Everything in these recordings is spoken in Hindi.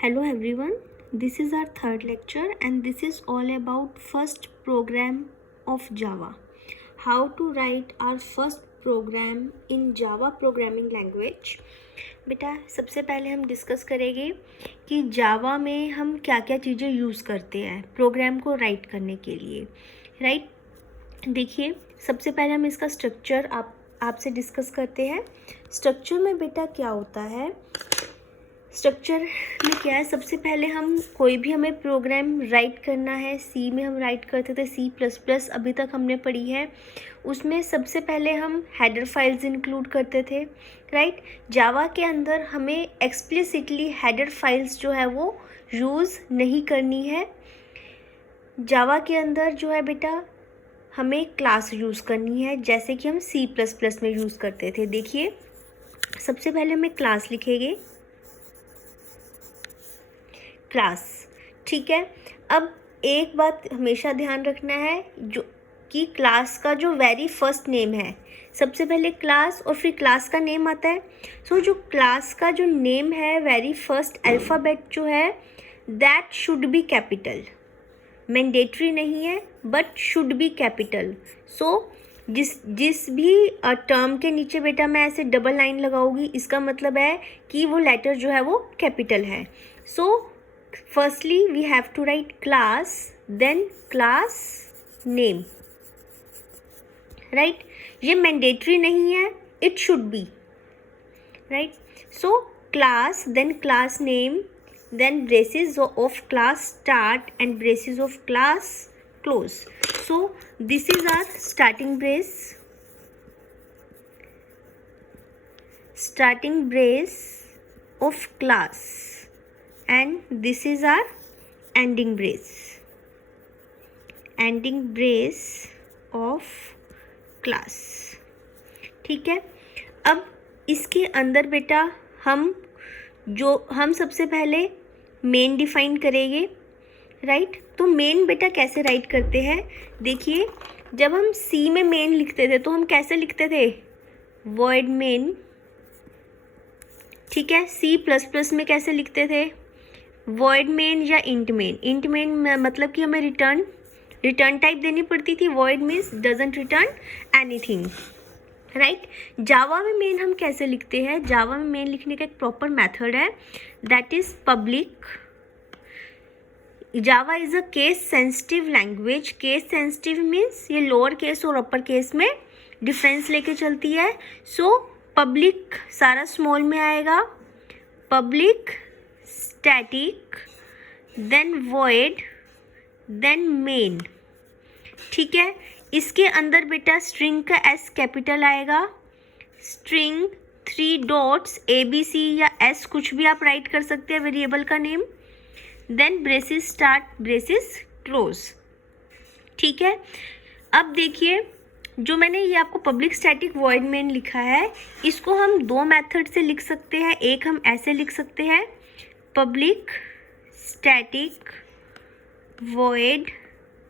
Hello everyone, this is our third lecture and this is all about first program of Java. How to write our first program in Java programming language. बेटा सबसे पहले हम डिस्कस करेंगे कि जावा में हम क्या क्या चीज़ें यूज़ करते हैं प्रोग्राम को राइट करने के लिए, राइट। देखिए सबसे पहले हम इसका स्ट्रक्चर आपसे डिस्कस करते हैं। स्ट्रक्चर में बेटा क्या होता है, स्ट्रक्चर में क्या है, सबसे पहले हम कोई भी हमें प्रोग्राम राइट करना है, सी में हम राइट करते थे, C++ अभी तक हमने पढ़ी है, उसमें सबसे पहले हम हेडर फाइल्स इंक्लूड करते थे, राइट। जावा के अंदर हमें एक्सप्लिसिटली हेडर फाइल्स जो है वो यूज़ नहीं करनी है। जावा के अंदर जो है बेटा हमें क्लास यूज़ करनी है, जैसे कि हम C++ में यूज़ करते थे। देखिए सबसे पहले हमें क्लास लिखेंगे, क्लास, ठीक है। अब एक बात हमेशा ध्यान रखना है जो कि क्लास का जो वेरी फर्स्ट नेम है, सबसे पहले क्लास और फिर क्लास का नेम आता है। सो जो क्लास का जो नेम है वेरी फर्स्ट अल्फ़ाबेट जो है that should be capital, mandatory नहीं है बट शुड बी कैपिटल। सो जिस भी टर्म के नीचे बेटा मैं ऐसे डबल लाइन लगाऊंगी, इसका मतलब है कि वो लेटर जो है वो कैपिटल है। सो firstly we have to write class, then class name, right। ये mandatory नहीं है, it should be, right। so class, then class name, then braces of class start and braces of class close। so this is our starting brace of class and this is our ending brace of class, ठीक है। अब इसके अंदर बेटा हम सबसे पहले मेन डिफाइन करेंगे, राइट। तो मेन बेटा कैसे राइट करते हैं, देखिए जब हम सी में मेन लिखते थे तो हम कैसे लिखते थे, वॉइड मेन, ठीक है। C++ में कैसे लिखते थे, वॉइड मेन या इंट मेन। इंट मेन मतलब कि हमें रिटर्न टाइप देनी पड़ती थी, void means doesn't return anything, right. Java में मेन हम कैसे लिखते हैं, जावा में मेन लिखने का एक प्रॉपर मेथड है, that is public. Java is a case sensitive language. Case sensitive means ये लोअर केस और अपर केस में डिफरेंस लेके चलती है। सो पब्लिक सारा स्मॉल में आएगा, public static, then void, then main, ठीक है। इसके अंदर बेटा स्ट्रिंग का S कैपिटल आएगा, स्ट्रिंग 3 डॉट्स ABC या S कुछ भी आप राइट कर सकते हैं वेरिएबल का name, then braces start, braces close, ठीक है। अब देखिए जो मैंने ये आपको पब्लिक स्टैटिक वॉइड मेन लिखा है, इसको हम दो मेथड से लिख सकते हैं। एक हम ऐसे लिख सकते हैं, public static void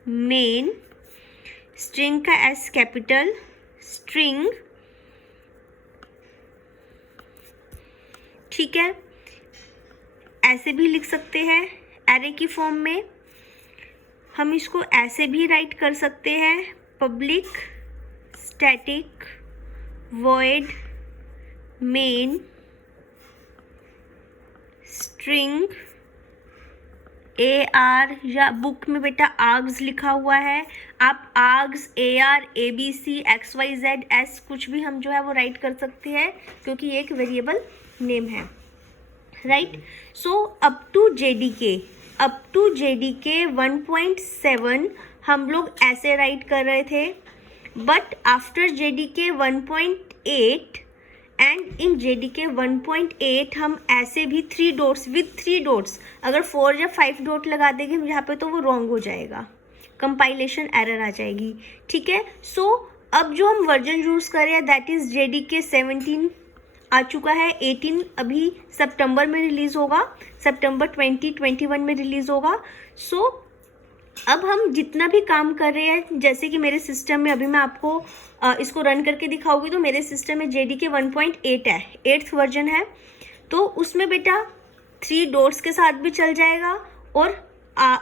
main, string का S कैपिटल, स्ट्रिंग, ठीक है। ऐसे भी लिख सकते हैं एरे की फॉर्म में, हम इसको ऐसे भी राइट कर सकते हैं, public static void main string AR, या बुक में बेटा आर्ग्स लिखा हुआ है, आप args AR ABC XYZ S कुछ भी हम जो है वो राइट कर सकते हैं क्योंकि ये एक वेरिएबल नेम है, right. So up to JDK 1.7 हम लोग ऐसे राइट कर रहे थे, but after JDK 1.8 and in JDK 1.8 हम ऐसे भी 3 डॉट्स, अगर 4 या 5 डॉट लगा देंगे हम यहाँ पे तो वो रॉन्ग हो जाएगा, कंपाइलेशन एरर आ जाएगी, ठीक है। सो अब जो हम वर्जन यूज़ कर रहे हैं दैट इज़ JDK 17 आ चुका है, 18 अभी सितंबर में रिलीज़ होगा, सितंबर 2021 में रिलीज़ होगा। सो अब हम जितना भी काम कर रहे हैं, जैसे कि मेरे सिस्टम में अभी मैं आपको इसको रन करके दिखाऊंगी तो मेरे सिस्टम में JDK 1.8 है, 8th वर्जन है। तो उसमें बेटा 3 डॉट्स के साथ भी चल जाएगा और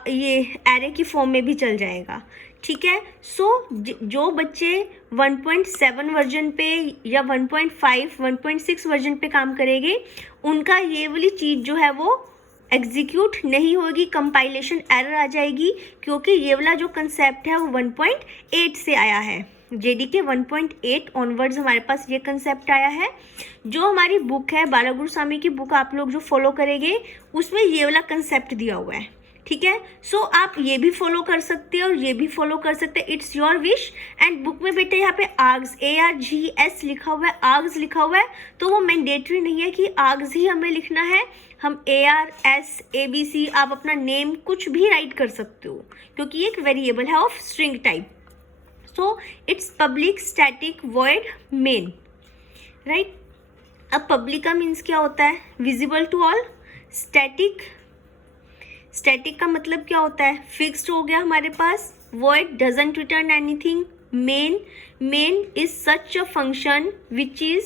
ये एरे की फॉर्म में भी चल जाएगा, ठीक है। सो जो बच्चे 1.7 वर्जन पे या 1.5, 1.6 वर्जन पे काम करेंगे, उनका ये वाली चीज़ जो है वो एग्जीक्यूट नहीं होगी, कंपाइलेशन एरर आ जाएगी, क्योंकि ये वाला जो कंसेप्ट है वो 1.8 से आया है। JDK 1.8 ऑनवर्ड्स हमारे पास ये कंसेप्ट आया है। जो हमारी बुक है, बालागुरुस्वामी की बुक आप लोग जो फॉलो करेंगे, उसमें ये वाला कंसेप्ट दिया हुआ है, ठीक है। सो आप ये भी फॉलो कर सकते हैं और ये भी फॉलो कर सकते हैं, it's your wish. And book में बेटे यहाँ पे आर्ग्स, ARGS लिखा हुआ है, आर्ग्स लिखा हुआ है, तो वो मैंडेटरी नहीं है कि आर्ग्स ही हमें लिखना है। हम ARS ABC आप अपना नेम कुछ भी राइट कर सकते हो, क्योंकि ये एक वेरिएबल है of string type. So it's public static void main, right. अब पब्लिक का मीन्स क्या होता है? Visible to all. स्टैटिक का मतलब क्या होता है? फिक्स्ड हो गया हमारे पास। Void doesn't return anything. Main is such a function which is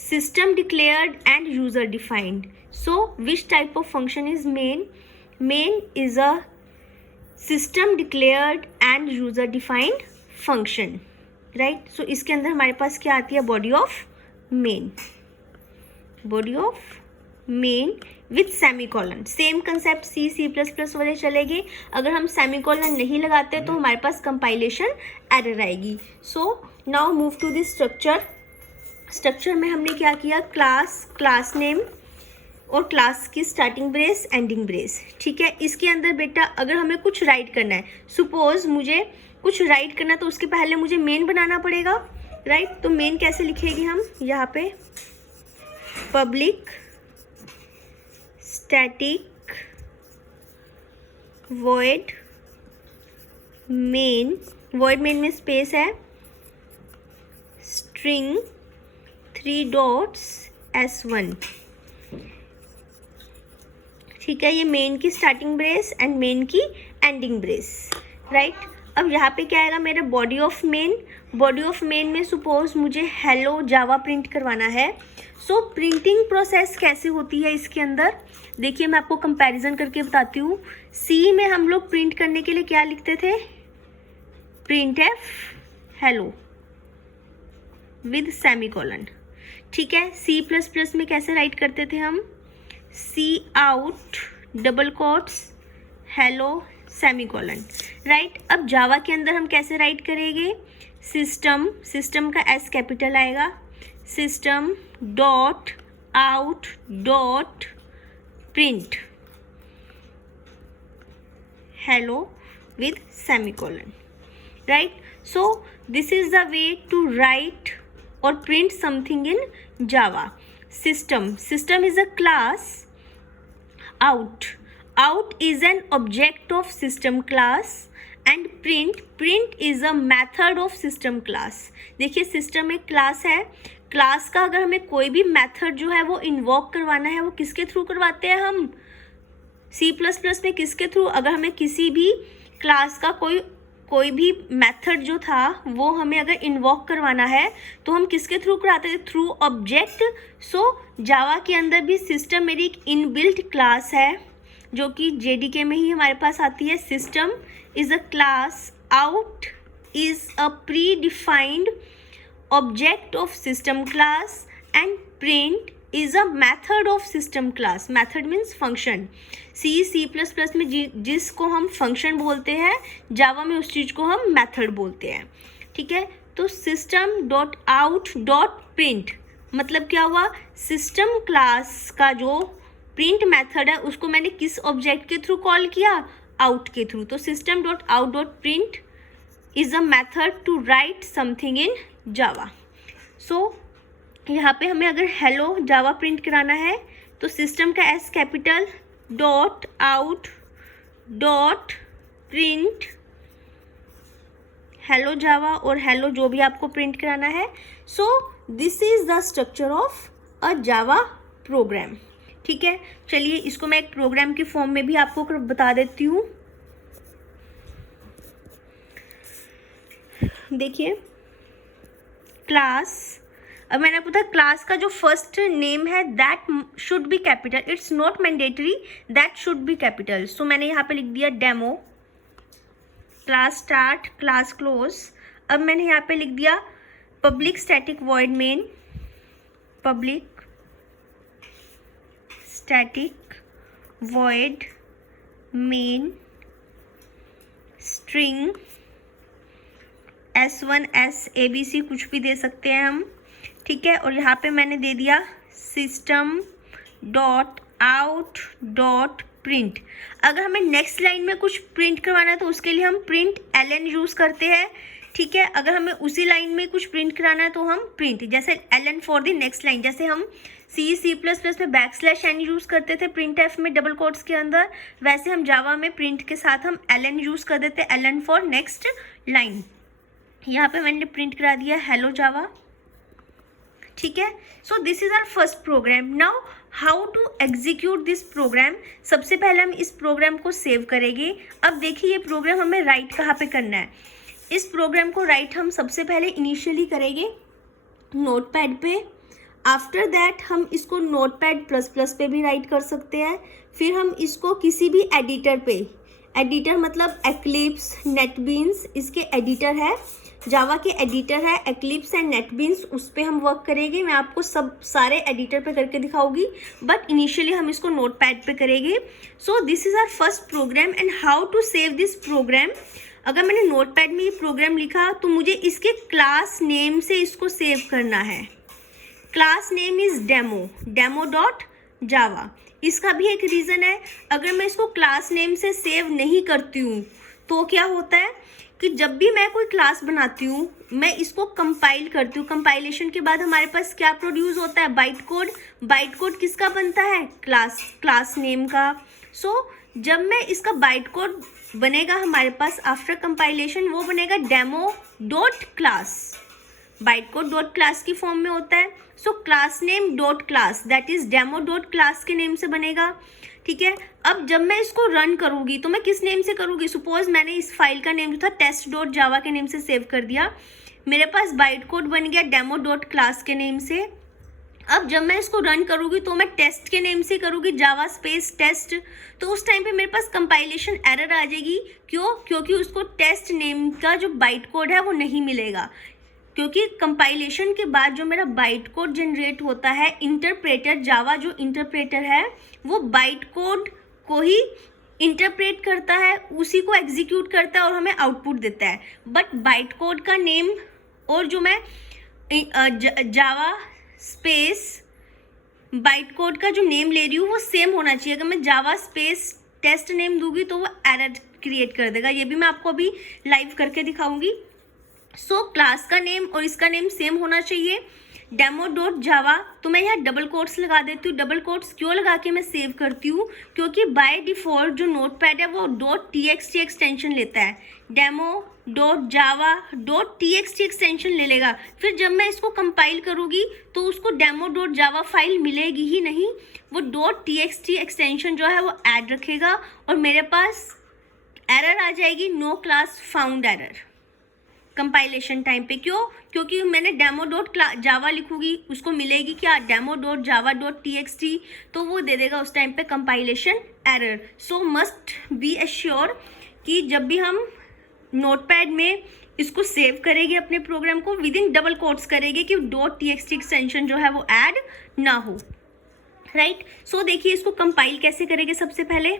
system declared and user defined. So which type of function is main? Main is a system declared and user defined function, right. So इसके अंदर हमारे पास क्या आती है? Body of main. Body of main with semicolon. Same concept C++ वाले चलेंगे। अगर हम सेमीकोलन नहीं लगाते तो हमारे पास कंपाइलेशन एरर आएगी। So now move to this structure. Structure में हमने क्या किया? क्लास नेम और क्लास की स्टार्टिंग ब्रेस, एंडिंग ब्रेस, ठीक है। इसके अंदर बेटा अगर हमें कुछ राइट करना है, सपोज मुझे कुछ राइट करना, तो उसके पहले मुझे मेन बनाना पड़ेगा, राइट। तो मेन कैसे लिखेगी हम? यहाँ पे पब्लिक स्टैटिक वॉइड मेन में स्पेस है, स्ट्रिंग 3 डॉट्स S1, ठीक है। ये मेन की स्टार्टिंग ब्रेस एंड मेन की एंडिंग ब्रेस, राइट। अब यहाँ पे क्या आएगा? मेरा body of main. Body of main में सपोज मुझे हेलो जावा प्रिंट करवाना है। सो प्रिंटिंग प्रोसेस कैसे होती है इसके अंदर? देखिए मैं आपको कंपैरिजन करके बताती हूँ। सी में हम लोग प्रिंट करने के लिए क्या लिखते थे? printf हेलो विद सेमीकोलन, ठीक है। C++ में कैसे राइट करते थे हम? Cout double quotes hello semicolon, right. अब जावा के अंदर हम कैसे राइट करेंगे? सिस्टम का S कैपिटल आएगा, system dot out dot print hello with semicolon, right? So this is the way to write or print something in Java. System is a class. Out is an object of system class and print is a method of system class. देखिए सिस्टम एक क्लास है। क्लास का अगर हमें कोई भी मेथड जो है वो इन्वोक करवाना है, वो किसके थ्रू करवाते हैं हम? C++ में किसके थ्रू? अगर हमें किसी भी क्लास का कोई भी मेथड जो था वो हमें अगर इन्वोक करवाना है तो हम किसके थ्रू कराते थे? Through object. सो जावा के अंदर भी सिस्टम मेरी एक इनबिल्ट क्लास है जो कि JDK में ही हमारे पास आती है। System is a class, out is a pre defined object of system class and print is a method of system class. Method means function. C++ में जिसको हम फंक्शन बोलते हैं, जावा में उस चीज़ को हम मैथड बोलते हैं, ठीक है। तो system dot out dot print मतलब क्या हुआ? सिस्टम क्लास का जो प्रिंट मैथड है उसको मैंने किस ऑब्जेक्ट के थ्रू कॉल किया? आउट के थ्रू। तो system dot out dot print is a method to write something in Java. So यहाँ पे हमें अगर हेलो जावा प्रिंट कराना है तो सिस्टम का S capital dot out dot print hello Java और हेलो जो भी आपको प्रिंट कराना है। So this is the structure of a Java program, ठीक है। चलिए इसको मैं एक प्रोग्राम की फॉर्म में भी आपको बता देती हूँ। देखिए क्लास, अब मैंने पूछा क्लास का जो फर्स्ट नेम है that should be capital, it's not mandatory that should be capital. So मैंने यहाँ पे लिख दिया demo, class start, class close. अब मैंने यहाँ पे लिख दिया public static void main, public static void main string S1 S ABC कुछ भी दे सकते हैं हम, ठीक है। और यहाँ पे मैंने दे दिया system dot out dot print. अगर हमें नेक्स्ट लाइन में कुछ प्रिंट करवाना है तो उसके लिए हम प्रिंट ln यूज़ करते हैं, ठीक है। अगर हमें उसी लाइन में कुछ प्रिंट कराना है तो हम प्रिंट, जैसे ln for the next line, जैसे हम C++ में बैकस्लैश n यूज़ करते थे प्रिंट एफ में डबल कोट्स के अंदर, वैसे हम जावा में प्रिंट के साथ हम ln यूज़ कर देते हैं, ln फॉर नेक्स्ट लाइन। यहाँ पे मैंने प्रिंट करा दिया हेलो जावा, ठीक है। So this is our first program. Now how to execute this program. सबसे पहले हम इस प्रोग्राम को सेव करेंगे। अब देखिए ये प्रोग्राम हमें राइट कहाँ पे करना है। इस प्रोग्राम को राइट हम सबसे पहले इनिशियली करेंगे नोटपैड पे। आफ्टर दैट हम इसको नोटपैड प्लस प्लस पे भी राइट कर सकते हैं। फिर हम इसको किसी भी एडिटर पे, एडिटर मतलब एक्लिप्स, नेटबीन्स इसके एडिटर है, जावा के एडिटर है एक्लिप्स एंड नेटबीन्स, उस पर हम वर्क करेंगे। मैं आपको सब सारे एडिटर पे करके दिखाऊंगी, बट इनिशियली हम इसको नोटपैड पे करेंगे। So this is our first program and how to save this program. अगर मैंने नोटपैड में ये प्रोग्राम लिखा तो मुझे इसके क्लास नेम से इसको सेव करना है। Class name is demo, demo dot जावा। इसका भी एक रीज़न है, अगर मैं इसको क्लास नेम से सेव नहीं करती हूँ तो क्या होता है कि जब भी मैं कोई क्लास बनाती हूँ मैं इसको कंपाइल करती हूँ, कंपाइलेशन के बाद हमारे पास क्या प्रोड्यूस होता है, बाइट कोड। बाइट कोड किसका बनता है, क्लास नेम का। सो जब मैं इसका बाइट कोड बनेगा हमारे पास आफ्टर कंपाइलेशन, वो बनेगा demo dot class, byte code dot class की फॉर्म में होता है। So class name dot class that is demo dot class के नेम से बनेगा, ठीक है। अब जब मैं इसको रन करूंगी तो मैं किस नेम से करूंगी, सपोज मैंने इस फाइल का नेम जो था टेस्ट डॉट जावा के नेम से सेव कर दिया, मेरे पास बाइट कोड बन गया डेमो डॉट क्लास के नेम से। अब जब मैं इसको रन करूंगी तो मैं टेस्ट के नेम से करूंगी, जावा स्पेस टेस्ट। तो उस टाइम पे मेरे पास कंपाइलेशन एरर आ जाएगी, क्यों, क्योंकि उसको टेस्ट नेम का जो बाइट कोड है वो नहीं मिलेगा, क्योंकि कंपाइलेशन के बाद जो मेरा बाइट कोड जनरेट होता है, इंटरप्रेटर जावा जो इंटरप्रेटर है वो बाइट कोड को ही इंटरप्रेट करता है, उसी को एग्जीक्यूट करता है और हमें आउटपुट देता है। बट बाइट कोड का नेम और जो मैं जावा स्पेस बाइट कोड का जो नेम ले रही हूँ वो सेम होना चाहिए। अगर मैं जावा स्पेस टेस्ट नेम दूंगी तो वो एरर क्रिएट कर देगा, ये भी मैं आपको अभी लाइव करके दिखाऊंगी। सो क्लास का नेम और इसका नेम सेम होना चाहिए, डेमो डॉट जावा। तो मैं यहाँ डबल कोट्स लगा देती हूँ। डबल कोट्स क्यों लगा के मैं सेव करती हूँ, क्योंकि बाय डिफ़ॉल्ट जो नोटपैड है वो .txt एक्सटेंशन लेता है, डेमो डॉट जावा .txt एक्सटेंशन ले लेगा। फिर जब मैं इसको कंपाइल करूँगी तो उसको डेमो डॉट जावा फाइल मिलेगी ही नहीं, वो .txt एक्सटेंशन जो है वो ऐड रखेगा और मेरे पास एरर आ जाएगी, no class found error compilation time पे। क्यों, क्योंकि मैंने डेमो डॉट जावा लिखूंगी, उसको मिलेगी क्या, demo dot Java dot txt, तो वो दे देगा उस टाइम पे compilation error. So must be assure कि जब भी हम नोटपैड में इसको सेव करेंगे अपने प्रोग्राम को, विद इन डबल कोट्स करेंगे कि .txt एक्सटेंशन जो है वो ऐड ना हो, राइट। सो देखिए इसको कंपाइल कैसे करेंगे। सबसे पहले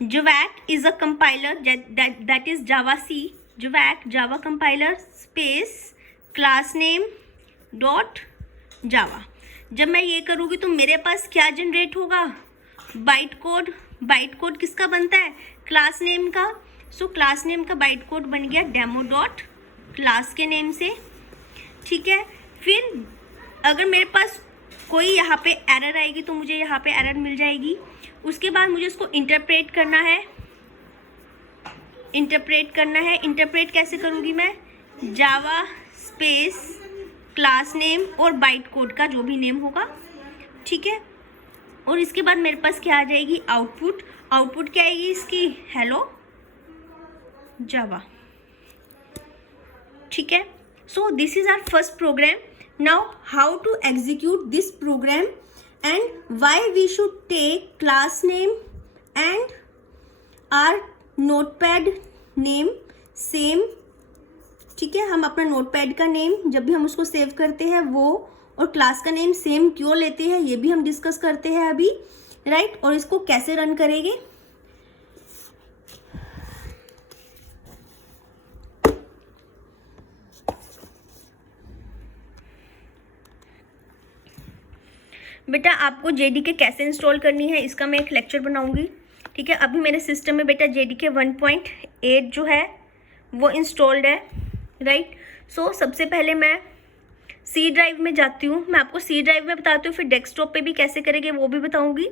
JAVAC is a compiler that is Java C, JAVAC Java compiler space class name dot Java। जब मैं ये करूँगी तो मेरे पास क्या जनरेट होगा, बाइट कोड। बाइट कोड किसका बनता है, क्लास नेम का। सो क्लास नेम का बाइट कोड बन गया डेमो डॉट क्लास के नेम से, ठीक है। फिर अगर मेरे पास कोई यहाँ पे एरर आएगी तो मुझे यहाँ पे एरर मिल जाएगी। उसके बाद मुझे इसको इंटरप्रेट करना है। इंटरप्रेट कैसे करूँगी मैं, जावा स्पेस क्लास नेम और बाइट कोड का जो भी नेम होगा, ठीक है। और इसके बाद मेरे पास क्या आ जाएगी, आउटपुट। आउटपुट क्या आएगी इसकी, हेलो जावा, ठीक है। So this is our first program. Now how to execute this program and why we should take class name and our notepad name same. ठीक है, हम अपना नोटपैड का नेम जब भी हम उसको सेव करते हैं वो और क्लास का नेम सेम क्यों लेते हैं ये भी हम डिस्कस करते हैं अभी, राइट. और इसको कैसे रन करेंगे. बेटा आपको JDK कैसे इंस्टॉल करनी है इसका मैं एक लेक्चर बनाऊंगी. ठीक है, अभी मेरे सिस्टम में बेटा JDK 1.8 जो है वो इंस्टॉल्ड है, राइट. सो सबसे पहले मैं C ड्राइव में जाती हूँ. मैं आपको C ड्राइव में बताती हूँ, फिर डेस्कटॉप पे भी कैसे करेंगे वो भी बताऊँगी.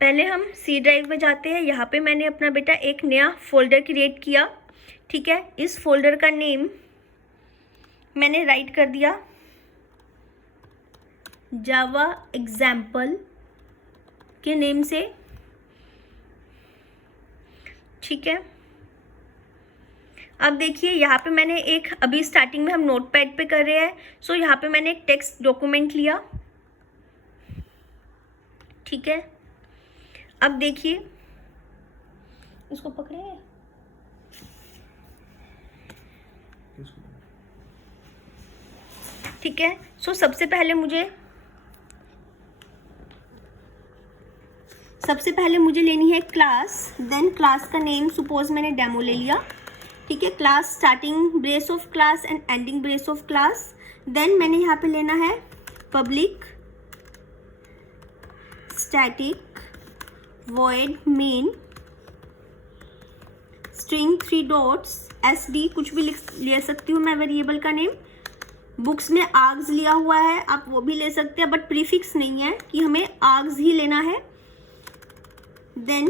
पहले हम C ड्राइव में जाते हैं. यहाँ पे मैंने अपना बेटा एक नया फोल्डर क्रिएट किया. ठीक है, इस फोल्डर का नेम मैंने राइट कर दिया जावा एग्जाम्पल के नेम से. ठीक है, अब देखिए यहाँ पे मैंने एक, अभी स्टार्टिंग में हम नोटपैड पे कर रहे हैं, सो यहाँ पे मैंने एक टेक्स्ट डॉक्यूमेंट लिया. ठीक है, अब देखिए इसको पकड़े. ठीक है, सो सबसे पहले मुझे लेनी है क्लास. देन क्लास का नेम सपोज मैंने डेमो ले लिया. ठीक है, class starting brace of class and ending brace of class. Then मैंने यहाँ पे लेना है public static void main string 3 dots SD. कुछ भी ले सकती हूँ मैं वेरिएबल का नेम. बुक्स में आर्ग्स लिया हुआ है, आप वो भी ले सकते हैं, बट प्रीफिक्स नहीं है कि हमें आर्ग्स ही लेना है. देन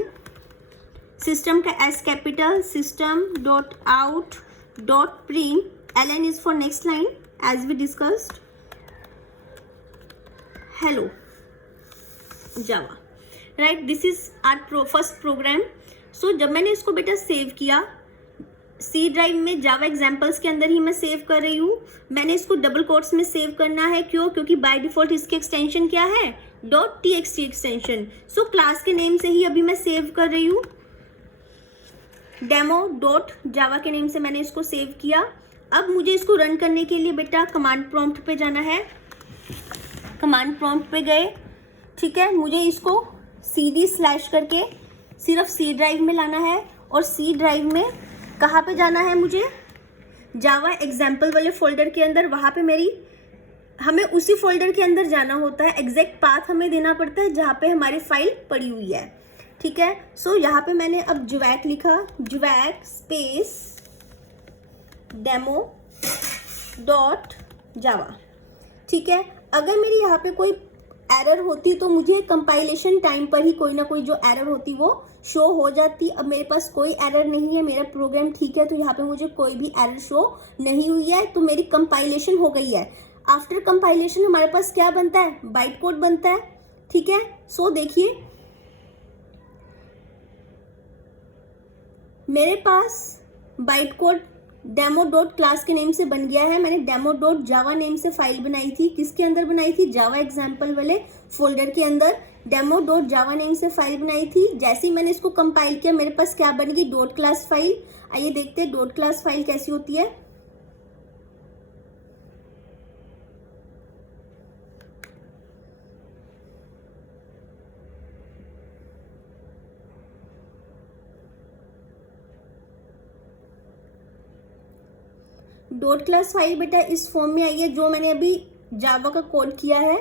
सिस्टम का S capital, system dot out dot print LN is for next line as we discussed. Hello Java, right. This is our first program. So जब मैंने इसको बेटा सेव किया C ड्राइव में जावा एग्जाम्पल्स के अंदर ही मैं सेव कर रही हूँ. मैंने इसको डबल कोट्स में सेव करना है. क्यों? क्योंकि बाय डिफॉल्ट इसकी एक्सटेंशन क्या है, .txt एक्सटेंशन. सो क्लास के नेम से ही अभी मैं सेव कर रही हूँ. डेमो डॉट जावा के नेम से मैंने इसको सेव किया. अब मुझे इसको रन करने के लिए बेटा कमांड प्रॉम्प्ट पे जाना है. कमांड प्रॉम्प्ट पे गए. ठीक है, मुझे इसको CD/ करके सिर्फ C ड्राइव में लाना है. और C ड्राइव में कहाँ पे जाना है, मुझे जावा एग्जाम्पल वाले फोल्डर के अंदर. वहाँ पे हमें उसी फोल्डर के अंदर जाना होता है. एग्जैक्ट पाथ हमें देना पड़ता है जहाँ पे हमारी फाइल पड़ी हुई है. ठीक है, सो यहाँ पे मैंने अब जुवैक लिखा, जुवैक स्पेस डेमो डॉट जावा. ठीक है, अगर मेरी यहाँ पे कोई एरर होती तो मुझे कंपाइलेशन टाइम पर ही कोई ना कोई जो एरर होती वो शो हो जाती. अब मेरे पास कोई एरर नहीं है, मेरा प्रोग्राम ठीक है, तो यहाँ पे मुझे कोई भी एरर शो नहीं हुई है, तो मेरी कंपाइलेशन हो गई है. आफ्टर कंपाइलेशन हमारे पास क्या बनता है, बाइट कोड बनता है. ठीक है, सो देखिए मेरे पास byte code demo dot class के नेम से बन गया है. मैंने डेमो डॉट जावा नेम से फाइल बनाई थी. किसके अंदर बनाई थी, जावा एग्जाम्पल वाले फोल्डर के अंदर डेमो डॉट जावा नेम से फाइल बनाई थी. जैसे ही मैंने इसको कंपाइल किया मेरे पास क्या बन गई, डॉट क्लास फाइल. आइए देखते हैं डॉट क्लास फाइल कैसी होती है. डॉट क्लास फाइल बेटा इस फॉर्म में आई है जो मैंने अभी जावा का कोड किया है.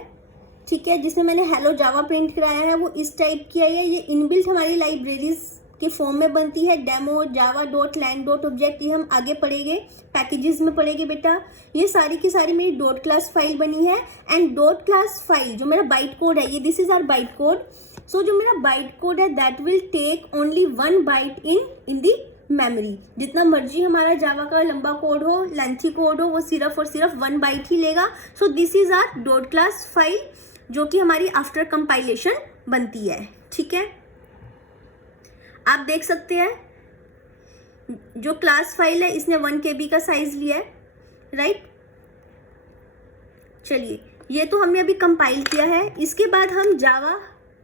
ठीक है, जिसमें मैंने हेलो जावा प्रिंट कराया है वो इस टाइप की आई है. ये इनबिल्ट हमारी लाइब्रेरीज के फॉर्म में बनती है. Demo Java dot lang dot object, ये हम आगे पढ़ेंगे, पैकेजेस में पढ़ेंगे बेटा. ये सारी की सारी मेरी डॉट क्लास फाइल बनी है. एंड डॉट क्लास फाइल जो मेरा बाइट कोड है, ये this is our byte code. So जो मेरा बाइट कोड है that will take only 1 byte in the memory. जितना मर्जी हमारा जावा का लंबा कोड हो, लेंथी कोड हो, वो सिर्फ और सिर्फ 1 बाइट ही लेगा. So this is our dot class file जो कि हमारी आफ्टर कंपाइलेशन बनती है. ठीक है, आप देख सकते हैं जो क्लास फाइल है इसने 1 KB का साइज लिया है. राइट। चलिए, ये तो हमने अभी कंपाइल किया है। इसके बाद हम जावा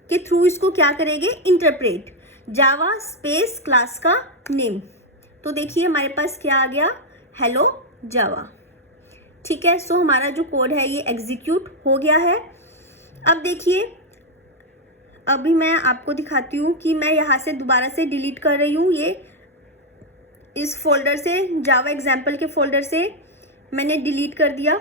के थ्रू इसको क्या करेंगे, इंटरप्रेट। जावा स्पेस क्लास का नेम। तो देखिए हमारे पास क्या आ गया, हेलो जावा। ठीक है, सो हमारा जो कोड है ये एग्जीक्यूट हो गया है। अब देखिए, अभी मैं आपको दिखाती हूँ कि मैं यहाँ से दोबारा से डिलीट कर रही हूँ। ये इस फोल्डर से, जावा एग्जाम्पल के फोल्डर से मैंने डिलीट कर दिया।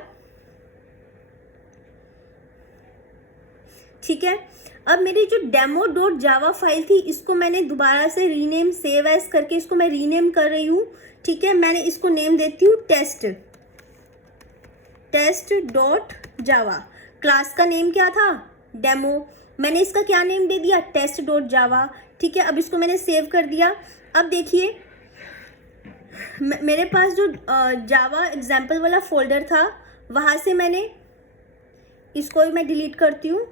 ठीक है, अब मेरी जो demo.java फाइल थी इसको मैंने दोबारा से रीनेम, सेव एज करके इसको मैं रीनेम कर रही हूँ। ठीक है, मैंने इसको नेम देती हूँ test.java। क्लास का नेम क्या था, डेमो। मैंने इसका क्या नेम दे दिया, test.java। ठीक है, अब इसको मैंने सेव कर दिया। अब देखिए मेरे पास जो जावा एग्जाम्पल वाला फोल्डर था वहाँ से मैंने इसको मैं डिलीट करती हूँ,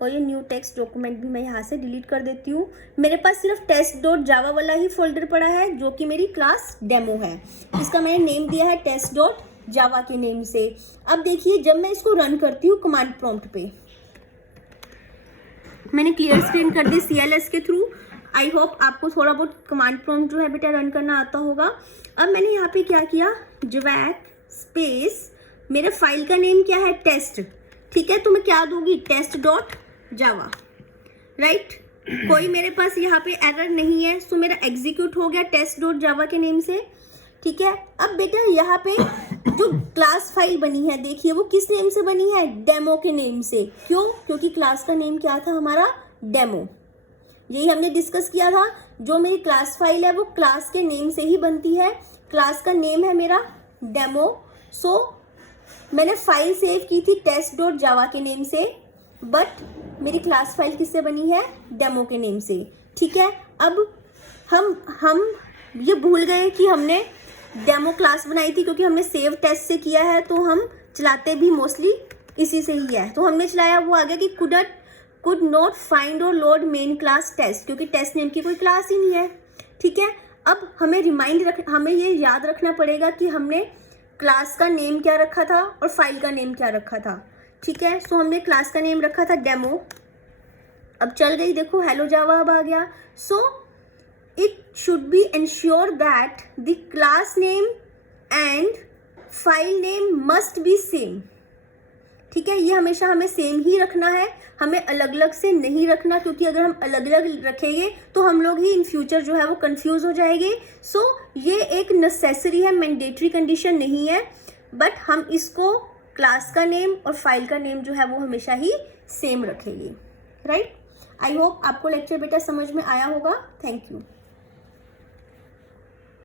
और ये न्यू टेक्स्ट डॉक्यूमेंट भी मैं यहाँ से डिलीट कर देती हूँ। मेरे पास सिर्फ test.java वाला ही फोल्डर पड़ा है जो कि मेरी क्लास डेमो है। इसका मैंने नेम दिया है test.java के नेम से। अब देखिए जब मैं इसको रन करती हूँ कमांड प्रॉम्प्ट पे, मैंने क्लियर स्क्रीन कर दी CLS के थ्रू। आई होप आपको थोड़ा बहुत कमांड प्रॉम्प्ट जो है बेटा रन करना आता होगा। अब मैंने यहाँ पे क्या किया, जवैक स्पेस, मेरे फाइल का नेम क्या है, टेस्ट। ठीक है, तो मैं क्या दूंगी, test.java। राइट, कोई मेरे पास यहाँ पे एरर नहीं है, सो मेरा एग्जीक्यूट हो गया test.java के नेम से। ठीक है, अब बेटा यहाँ पे जो क्लास फाइल बनी है देखिए वो किस नेम से बनी है, डेमो के नेम से। क्यों, क्योंकि क्लास का नेम क्या था हमारा, डेमो। यही हमने डिस्कस किया था, जो मेरी क्लास फाइल है वो क्लास के नेम से ही बनती है। क्लास का नेम है मेरा डेमो। सो मैंने फाइल सेव की थी test.java के नेम से, बट मेरी क्लास फाइल किससे बनी है, डेमो के नेम से। ठीक है, अब हम ये भूल गए कि हमने डेमो क्लास बनाई थी, क्योंकि हमने सेव टेस्ट से किया है तो हम चलाते भी मोस्टली इसी से ही है। तो हमने चलाया, वो आ गया कि कुड नॉट फाइंड और लोड मेन क्लास टेस्ट, क्योंकि टेस्ट नेम की कोई क्लास ही नहीं है। ठीक है, अब हमें ये याद रखना पड़ेगा कि हमने क्लास का नेम क्या रखा था और फाइल का नेम क्या रखा था। ठीक है, सो हमने क्लास का नेम रखा था डेमो। अब चल गई, देखो हेलो जावा अब आ गया। So it should be ensure that the class name and file name must be same. ठीक है, ये हमेशा हमें सेम ही रखना है, हमें अलग अलग से नहीं रखना, क्योंकि अगर हम अलग अलग रखेंगे तो हम लोग ही इन फ्यूचर जो है वो कंफ्यूज हो जाएंगे। सो ये एक नेसेसरी है, मैंडेटरी कंडीशन नहीं है, बट हम इसको क्लास का नेम और फाइल का नेम जो है वो हमेशा ही सेम रखेंगे। राइट, आई होप आपको लेक्चर बेटा समझ में आया होगा। Thank you.